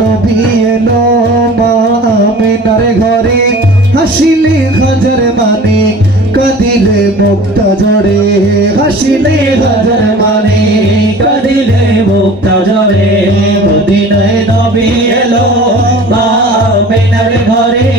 নবী এলো মা আমেনার ঘরে হাসিলে হাজার মানে কাঁদিলে মুক্তা জড়ে হাসিলে হাজার মানে কাঁদিলে মুক্তা ঝরে মদিনায় নবী এলো মা আমেনার ঘরে